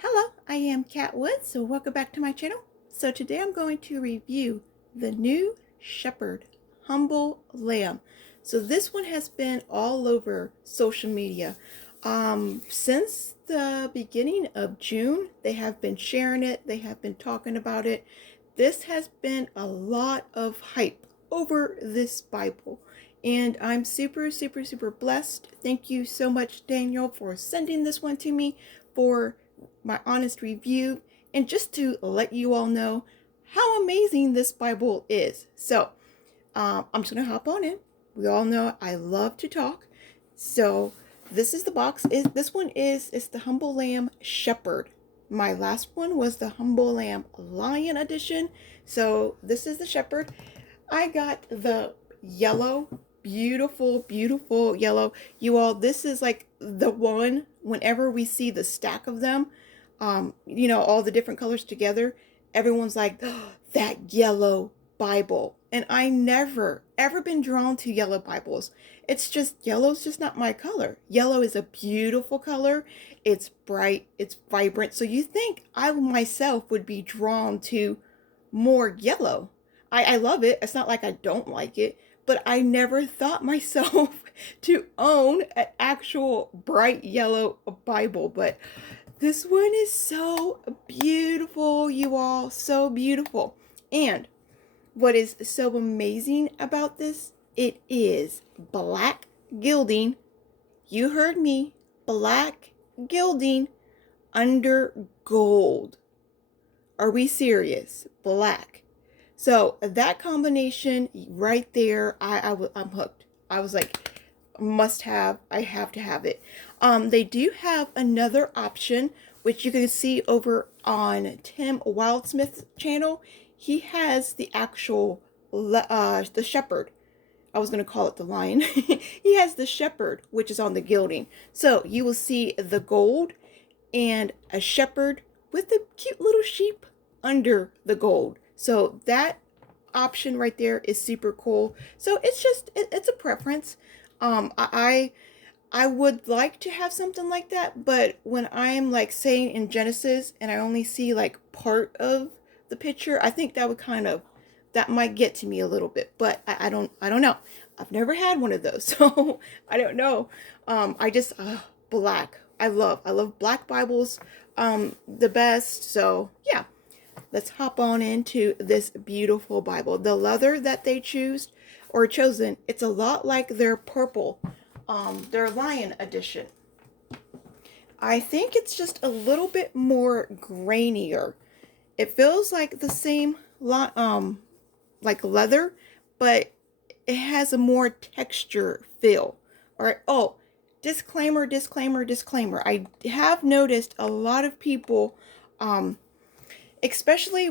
Hello, I am Kat Woods, so welcome back to my channel. So today I'm going to review the new Shepherd Humble Lamb. So this one has been all over social media. Since the beginning of June, they have been sharing it, they have been talking about it. This has been a lot of hype over this Bible. And I'm super blessed. Thank you so much, Daniel, for sending this one to me for my honest review and just to let you all know how amazing this Bible is. So I'm just gonna hop on in. We all know I love to talk. So this is the box. It's the Humble Lamb Shepherd. My last one was the Humble Lamb Lion edition. So this is the Shepherd. I got the yellow, beautiful yellow. You all, this is like the one whenever we see the stack of them, all the different colors together, everyone's like, oh, that yellow Bible. And I never ever been drawn to yellow Bibles. It's just yellow's just not my color. Yellow is a beautiful color. It's bright, it's vibrant. So you think I myself would be drawn to more yellow. I love it. It's not like I don't like it, but I never thought myself to own an actual bright yellow Bible. But this one is so beautiful, you all. So beautiful. And what is so amazing about this, it is black gilding. You heard me. Black gilding under gold. Are we serious? Black. So that combination right there, I'm hooked. I was like, must have. I have to have it. They do have another option, which you can see over on Tim Wildsmith's channel. He has the actual the shepherd. I was going to call it the lion. He has the shepherd, which is on the gilding. So you will see the gold and a shepherd with a cute little sheep under the gold. So that option right there is super cool. So it's a preference. I would like to have something like that, but when I'm like saying in Genesis and I only see like part of the picture, I think that might get to me a little bit. But I don't know. I've never had one of those, so I don't know. I just black. I love black Bibles the best. So yeah, let's hop on into this beautiful Bible. The leather that they chosen, it's a lot like their purple, their lion edition. I think it's just a little bit more grainier. It feels like the same like leather, but it has a more texture feel. All right. Oh, disclaimer. I have noticed a lot of people, especially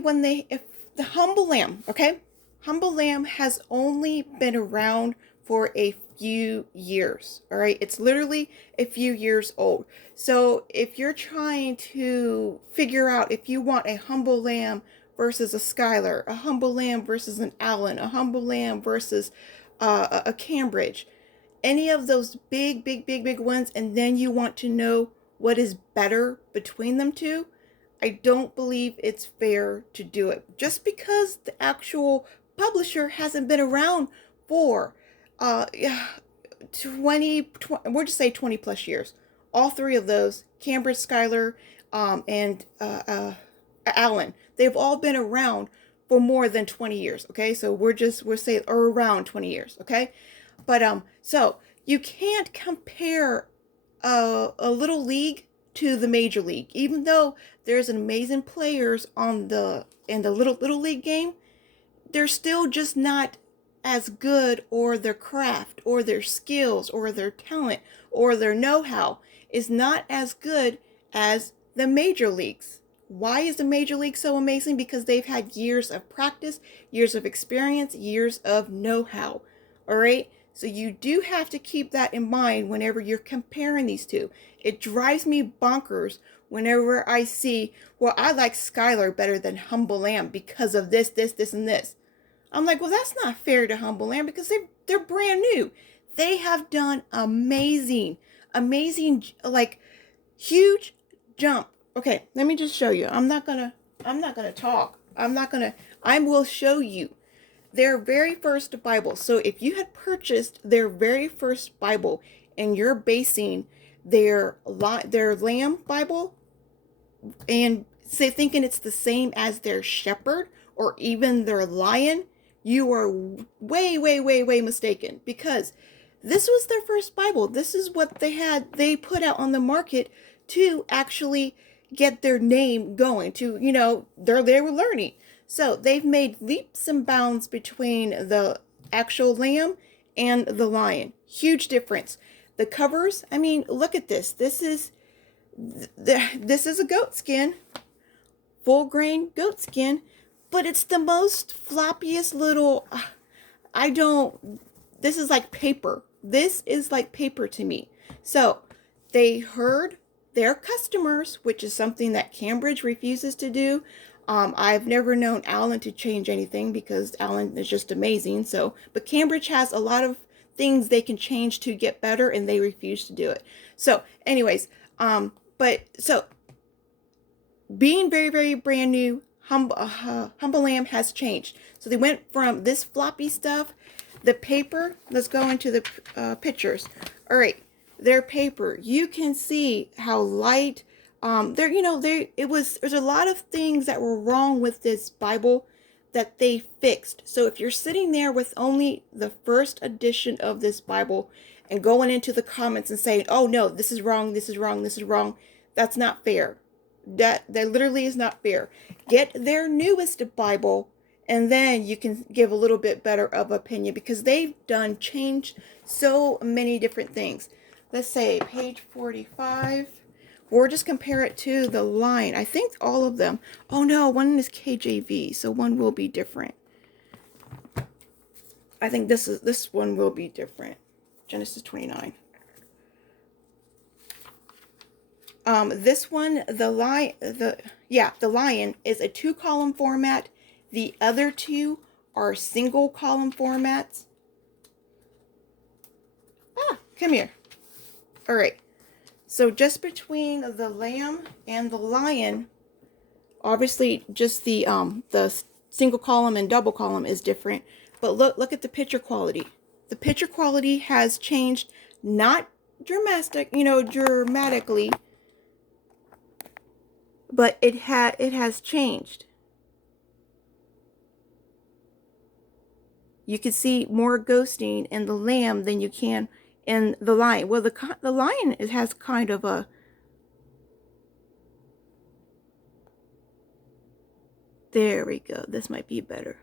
if the Humble Lamb, okay? Humble Lamb has only been around for a few years, all right? It's literally a few years old. So if you're trying to figure out if you want a Humble Lamb versus a Skylar, a Humble Lamb versus an Allen, a Humble Lamb versus a Cambridge, any of those big ones, and then you want to know what is better between them two, I don't believe it's fair to do it. Just because the actual publisher hasn't been around for 20, we'll just say 20 plus years. All three of those, Cambridge, Skylar, and Allen, they've all been around for more than 20 years. Okay, so we're saying around 20 years. Okay, but so you can't compare a little league to the major league, even though there's amazing players in the little league game. They're still just not as good, or their craft or their skills or their talent or their know-how is not as good as the major leagues. Why is the major league so amazing? Because they've had years of practice, years of experience, years of know-how. All right, so you do have to keep that in mind whenever you're comparing these two. It drives me bonkers whenever I see, well, I like Skylar better than Humble Lamb because of this, and this. I'm like, well, that's not fair to Humble Lamb because they're brand new. They have done amazing, like huge jump Okay, let me just show you. I'm not gonna talk. I will show you their very first Bible. So if you had purchased their very first Bible and you're basing their Lamb Bible and say thinking it's the same as their Shepherd or even their Lion, you are way, way, way, way mistaken, because this was their first Bible. This is what they put out on the market to actually get their name going, to, they were learning. So they've made leaps and bounds between the actual lamb and the lion. Huge difference. The covers, I mean, look at this. This is a goat skin, full grain goat skin, but it's the most floppiest little, this is like paper. This is like paper to me. So they heard their customers, which is something that Cambridge refuses to do. I've never known Alan to change anything because Alan is just amazing. So, but Cambridge has a lot of things they can change to get better, and they refuse to do it. So, anyways, being very, very brand new, Humble Lamb has changed. So they went from this floppy stuff, the paper. Let's go into the pictures. All right, their paper. You can see how light. There's a lot of things that were wrong with this Bible that they fixed. So if you're sitting there with only the first edition of this Bible and going into the comments and saying, "Oh no, this is wrong, this is wrong, this is wrong," that's not fair. That literally is not fair. Get their newest Bible, and then you can give a little bit better of opinion, because they've changed so many different things. Let's say page 45. Or just compare it to the line. I think all of them. Oh no, one is KJV, so one will be different. I think this one will be different. Genesis 29. This one, the lion is a 2-column format. The other two are single column formats. Come here. All right. So just between the lamb and the lion, obviously just the single column and double column is different. But look at the picture quality. The picture quality has changed, not dramatically, but it has changed. You can see more ghosting in the lamb than you can in the lion. Well, the lion has kind of a, there we go. This might be better.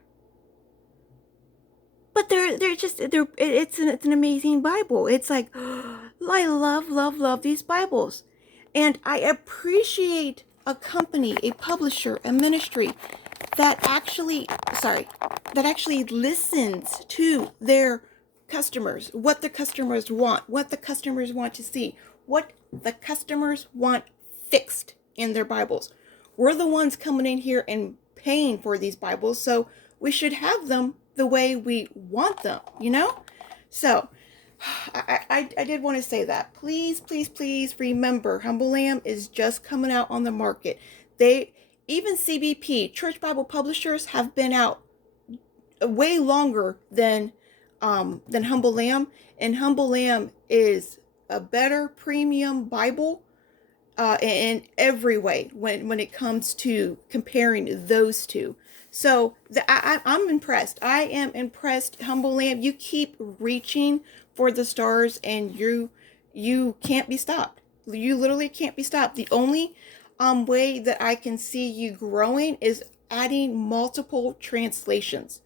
But it's an amazing Bible. It's like, I love these Bibles. And I appreciate a company, a publisher, a ministry that actually listens to their customers, what the customers want, what the customers want to see, what the customers want fixed in their Bibles. We're the ones coming in here and paying for these Bibles, so we should have them the way we want them, So I did want to say that. Please remember, Humble Lamb is just coming out on the market. Even CBP, Church Bible Publishers, have been out way longer than Humble Lamb, and Humble Lamb is a better premium Bible in every way when it comes to comparing those two. So I'm impressed. I am impressed, Humble Lamb. You keep reaching for the stars, and you can't be stopped. You literally can't be stopped. The only way that I can see you growing is adding multiple translations.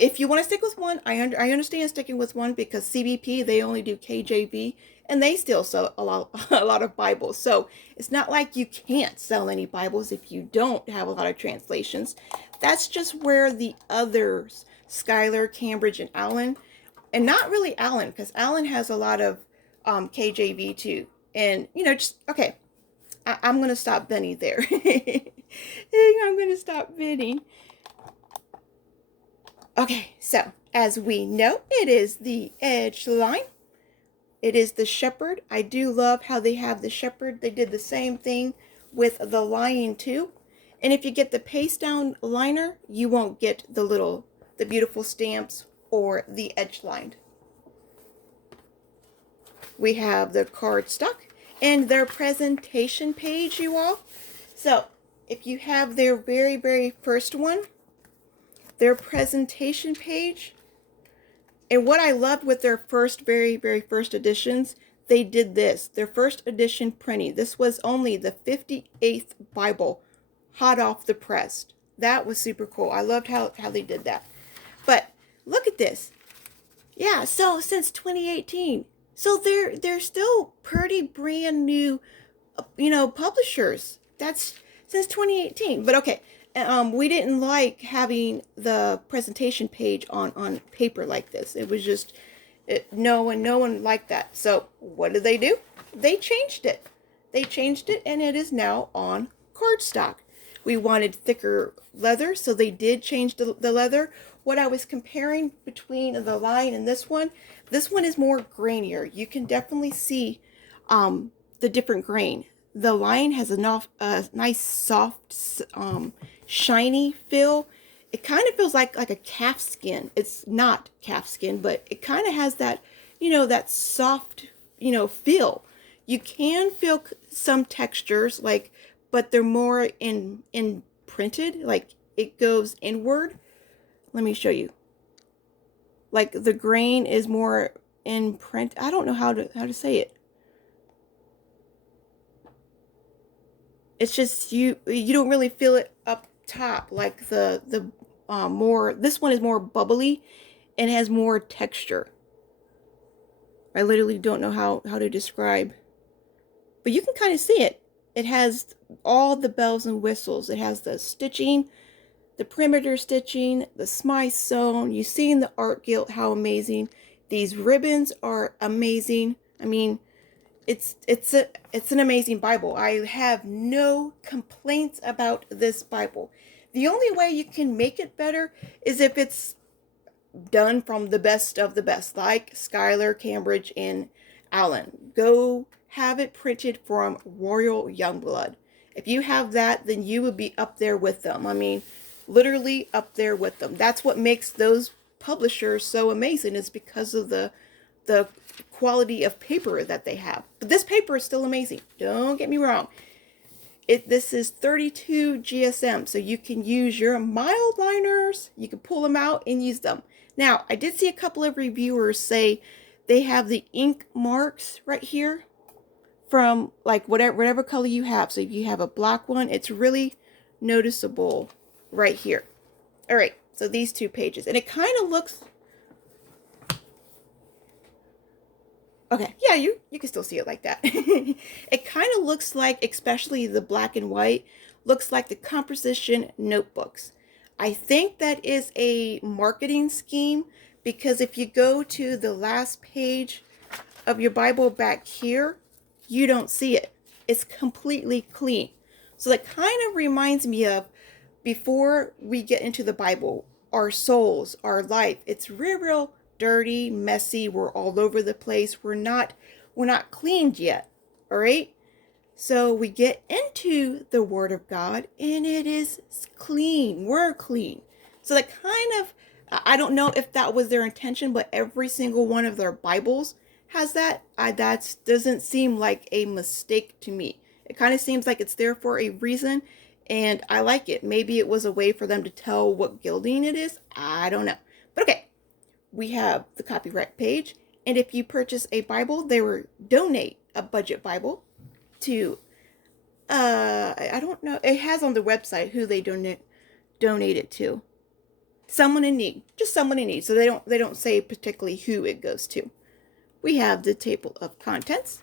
If you want to stick with one, I understand sticking with one, because CBP, they only do KJV, and they still sell a lot of Bibles. So it's not like you can't sell any Bibles if you don't have a lot of translations. That's just where the others, Skylar, Cambridge, and Allen, and not really Allen, because Allen has a lot of KJV too. And, okay, I'm going to stop venting there. I'm going to stop venting. Okay, so as we know, it is the edge line. It is the shepherd. I do love how they have the shepherd. They did the same thing with the lining too. And if you get the paste down liner, you won't get the beautiful stamps or the edge lined. We have the cardstock and their presentation page, you all. So if you have their very, very first one, their presentation page, and what I loved with their very, very first editions, they did this. Their first edition printing. This was only the 58th Bible, hot off the press. That was super cool. I loved how they did that. But look at this. Yeah, so since 2018. So they're still pretty brand new, publishers. That's since 2018. But okay. We didn't like having the presentation page on paper like this. It was just, no one liked that. So what did they do? They changed it. And it is now on cardstock. We wanted thicker leather, so they did change the leather. What I was comparing between the line and this one is more grainier. You can definitely see the different grain. The line has a nice soft, shiny feel. It kind of feels like a calf skin. It's not calf skin, but it kind of has that, that soft, feel. You can feel some textures, but they're more in printed, like it goes inward. Let me show you. Like the grain is more in print. I don't know how to say it. It's just you don't really feel it up top like the more. This one is more bubbly and has more texture. I literally don't know how to describe, but you can kind of see it. It has all the bells and whistles. It has the stitching, the perimeter stitching, the smythe sewn. You see in the art guild how amazing these ribbons are. Amazing. I mean, it's an amazing Bible. I have no complaints about this Bible. The only way you can make it better is if it's done from the best of the best, like Schuyler, Cambridge, and Allen. Go have it printed from Royal Youngblood. If you have that, then you would be up there with them. I mean, literally up there with them. That's what makes those publishers so amazing, is because of the quality of paper that they have. But this paper is still amazing. Don't get me wrong. This is 32 GSM, so you can use your mild liners. You can pull them out and use them. Now, I did see a couple of reviewers say they have the ink marks right here from like whatever color you have. So if you have a black one, it's really noticeable right here. All right, so these two pages, and it kind of looks. Okay, yeah, you can still see it like that. It kind of looks like, especially the black and white, looks like the composition notebooks. I think that is a marketing scheme, because if you go to the last page of your Bible back here, you don't see it. It's completely clean. So that kind of reminds me of, before we get into the Bible, our souls, our life, it's real dirty, messy. We're all over the place. We're not cleaned yet. All right. So we get into the Word of God and it is clean. We're clean. So that kind of, I don't know if that was their intention, but every single one of their Bibles has that. That doesn't seem like a mistake to me. It kind of seems like it's there for a reason, and I like it. Maybe it was a way for them to tell what gilding it is. I don't know. But okay. We have the copyright page, and if you purchase a Bible, they will donate a budget Bible to, I don't know, it has on the website who they donate it to. Someone in need, just someone in need. So they don't say particularly who it goes to. We have the table of contents,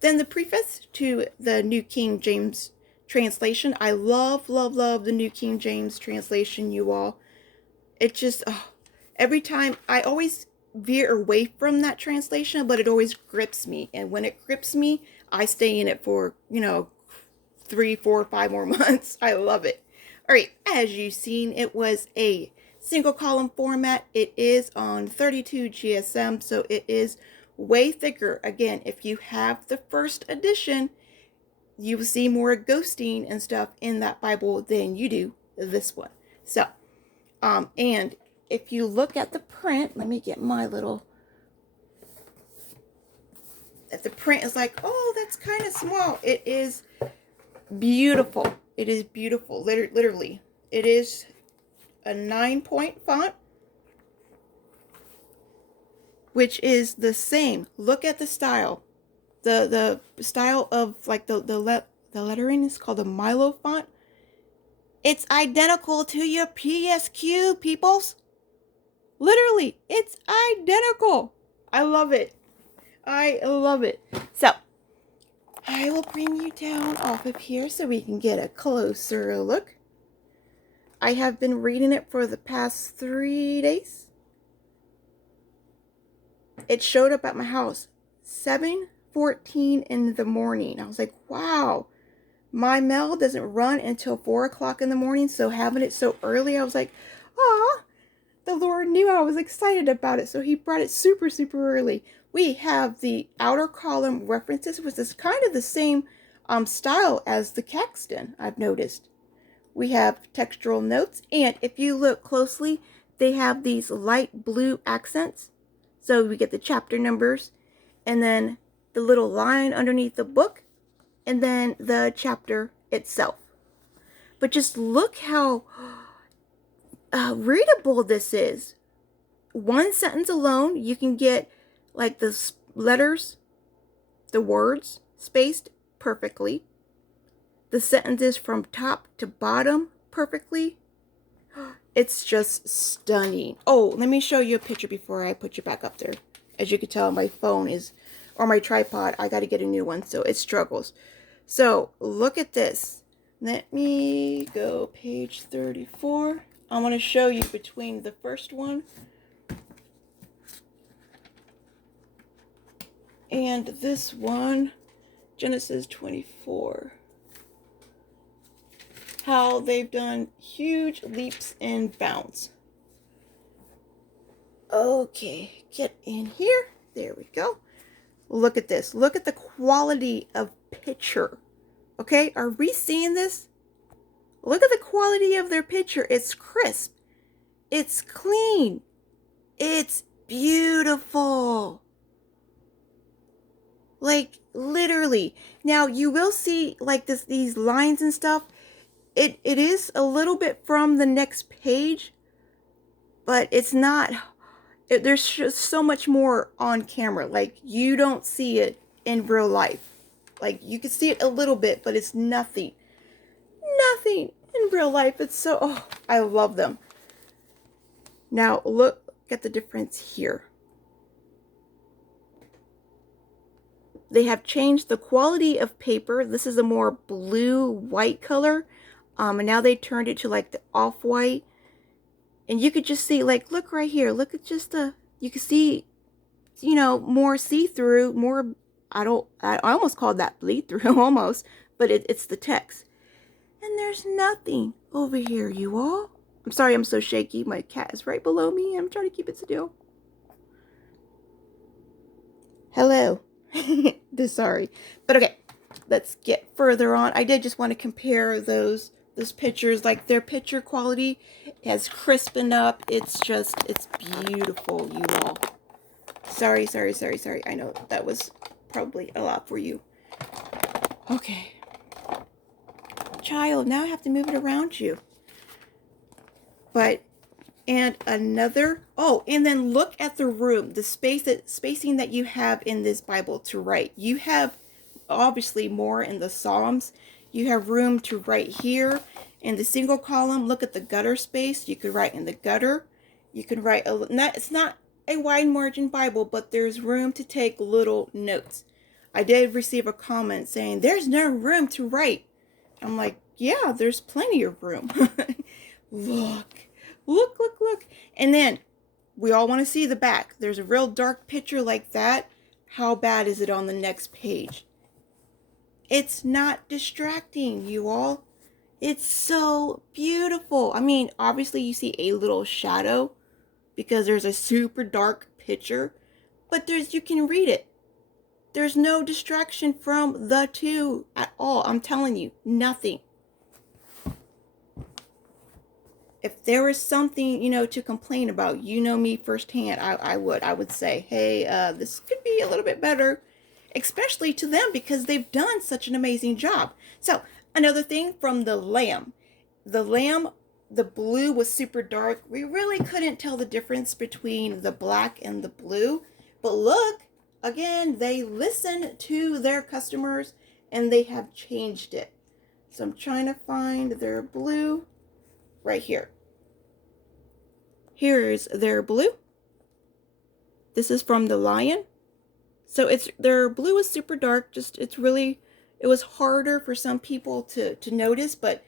then the preface to the New King James translation. I love the New King James translation, you all. It just, every time, I always veer away from that translation, but it always grips me. And when it grips me, I stay in it for, 3, 4, 5 more months. I love it. All right, as you've seen, it was a single column format. It is on 32 GSM, so it is way thicker. Again, if you have the first edition, you will see more ghosting and stuff in that Bible than you do this one. So, and if you look at the print, let me get my little, if the print is like, oh, that's kind of small. It is beautiful. It is beautiful. Literally. It is a 9-point font, which is the same. Look at the style. The style of like the lettering is called the Milo font. It's identical to your PSQ, peoples. Literally, it's identical. I love it. I love it. So, I will bring you down off of here so we can get a closer look. I have been reading it for the past 3 days. It showed up at my house 7:14 in the morning. I was like, wow. My mail doesn't run until 4 o'clock in the morning, so having it so early, I was like, ah, the Lord knew I was excited about it, so he brought it super, super early. We have the outer column references, which is kind of the same style as the Caxton, I've noticed. We have textural notes, and if you look closely, they have these light blue accents. So we get the chapter numbers, and then the little line underneath the book, and then the chapter itself. But just look how readable this is. One sentence alone, you can get like the letters, the words spaced perfectly. The sentences from top to bottom perfectly. It's just stunning. Oh, let me show you a picture before I put you back up there. As you can tell, my phone is, or my tripod, I got to get a new one, so it struggles. So, look at this. Let me go page 34. I want to show you between the first one and this one, Genesis 24. How they've done huge leaps and bounds. Okay, get in here. There we go. Look at this. Look at the quality of picture. Okay, are we seeing this? Look at the quality of their picture. It's crisp. It's clean. It's beautiful. Like, literally. Now, you will see, like, these lines and stuff. It is a little bit from the next page, but it's not, there's just so much more on camera. Like, you don't see it in real life. Like, you can see it a little bit, but it's nothing in real life. It's so, oh, I love them. Now, look at the difference here. They have changed the quality of paper. This is a more blue-white color. And now they turned it to like the off-white. And you could just see, like, look right here. Look at just you can see, you know, more see-through, more, I almost called that bleed-through almost, but it's the text. And there's nothing over here, you all. I'm sorry I'm so shaky. My cat is right below me. I'm trying to keep it still. Hello. Sorry. But okay, let's get further on. I did just want to compare those pictures. Like, their picture quality has crispened up. It's beautiful, you all. Sorry. I know that was probably a lot for you. Okay. Child, now I have to move it around you. But, and another, oh, and then look at the room, the spacing that you have in this Bible to write. You have obviously more in the Psalms. You have room to write here in the single column. Look at the gutter space. You could write in the gutter. You can write it's not a wide margin Bible, but there's room to take little notes. I did receive a comment saying there's no room to write. I'm like, yeah, there's plenty of room. Look. And then we all want to see the back. There's a real dark picture like that. How bad is it on the next page? It's not distracting, you all. It's so beautiful. I mean, obviously you see a little shadow because there's a super dark picture, but you can read it. There's no distraction from the two at all. I'm telling you, nothing. If there was something, to complain about, me firsthand, I would say, hey, this could be a little bit better, especially to them because they've done such an amazing job. So another thing from the lamb, the blue was super dark. We really couldn't tell the difference between the black and the blue. But look, again, they listened to their customers and they have changed it. So I'm trying to find their blue right here. Here's their blue. This is from the lion. So their blue is super dark. It was harder for some people to notice, but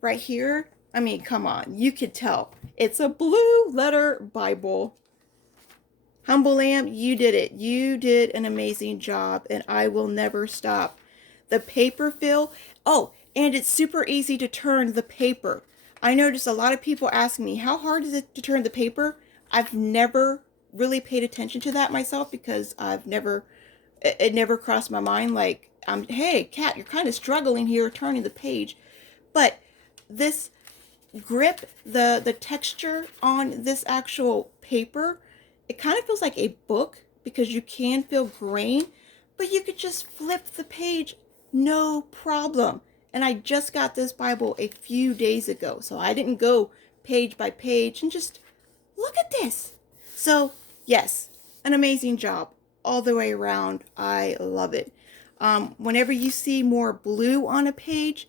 right here, I mean, come on, you could tell. It's a blue letter Bible. Humble Lamb, you did it. You did an amazing job, and I will never stop. The paper fill, oh, and it's super easy to turn the paper. I noticed a lot of people ask me, how hard is it to turn the paper? I've never really paid attention to that myself because it never crossed my mind. Like, hey, Kat, you're kind of struggling here turning the page. But this grip, the texture on this actual paper, it kind of feels like a book because you can feel grain, but you could just flip the page, no problem. And I just got this Bible a few days ago, so I didn't go page by page and just look at this. So yes, an amazing job all the way around. I love it. Whenever you see more blue on a page,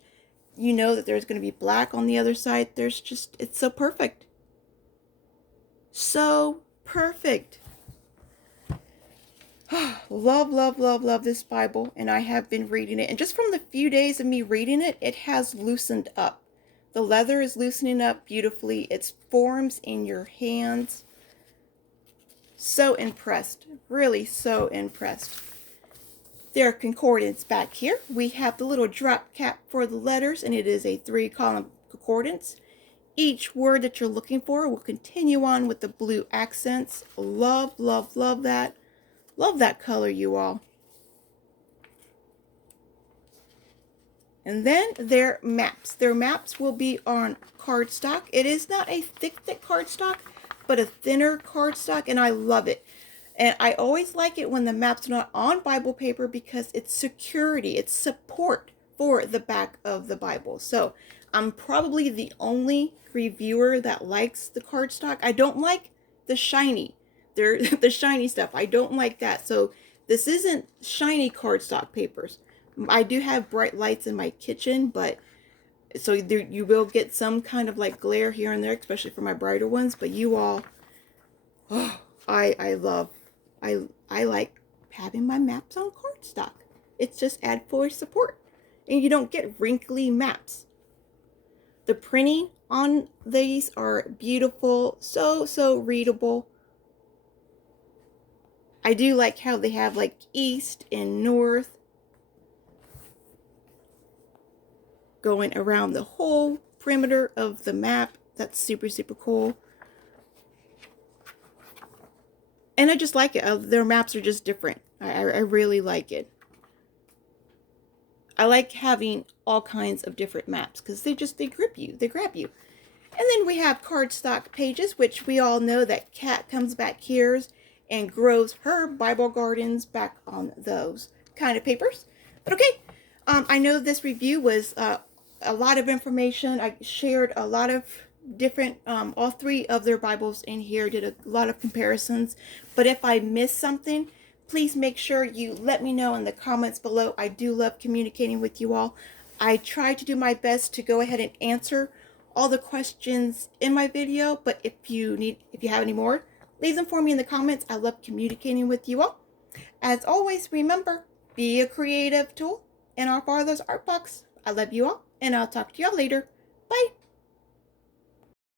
you know that there's going to be black on the other side. It's so perfect. So perfect. Love, love, love, love this Bible, and I have been reading it. And just from the few days of me reading it, it has loosened up. The leather is loosening up beautifully. It forms in your hands. So impressed. Really so impressed. There are concordance back here. We have the little drop cap for the letters, and it is a 3-column concordance. Each word that you're looking for will continue on with the blue accents. Love, love, love that. Love that color, you all. And then their maps. Their maps will be on cardstock. It is not a thick cardstock, but a thinner cardstock, and I love it. And I always like it when the maps are not on Bible paper because it's security, it's support for the back of the Bible. So I'm probably the only reviewer that likes the cardstock. I don't like the shiny. The shiny stuff. I don't like that. So this isn't shiny cardstock papers. I do have bright lights in my kitchen, but so there, you will get some kind of like glare here and there, especially for my brighter ones. But you all, oh, I like having my maps on cardstock. It's just add for support, and you don't get wrinkly maps. The printing on these are beautiful, so readable. I do like how they have like east and north going around the whole perimeter of the map. That's super cool. And I just like it. Their maps are just different. I really like it. I like having all kinds of different maps because they grip you. They grab you. And then we have cardstock pages, which we all know that Kat comes back here and grows her Bible gardens back on those kind of papers. But okay, I know this review was a lot of information. I shared a lot of different, all 3 of their Bibles in here, did a lot of comparisons. But if I missed something, please make sure you let me know in the comments below. I do love communicating with you all. I try to do my best to go ahead and answer all the questions in my video, but if you have any more, leave them for me in the comments. I love communicating with you all. As always, remember, be a creative tool in our Father's art box. I love you all, and I'll talk to y'all later. Bye.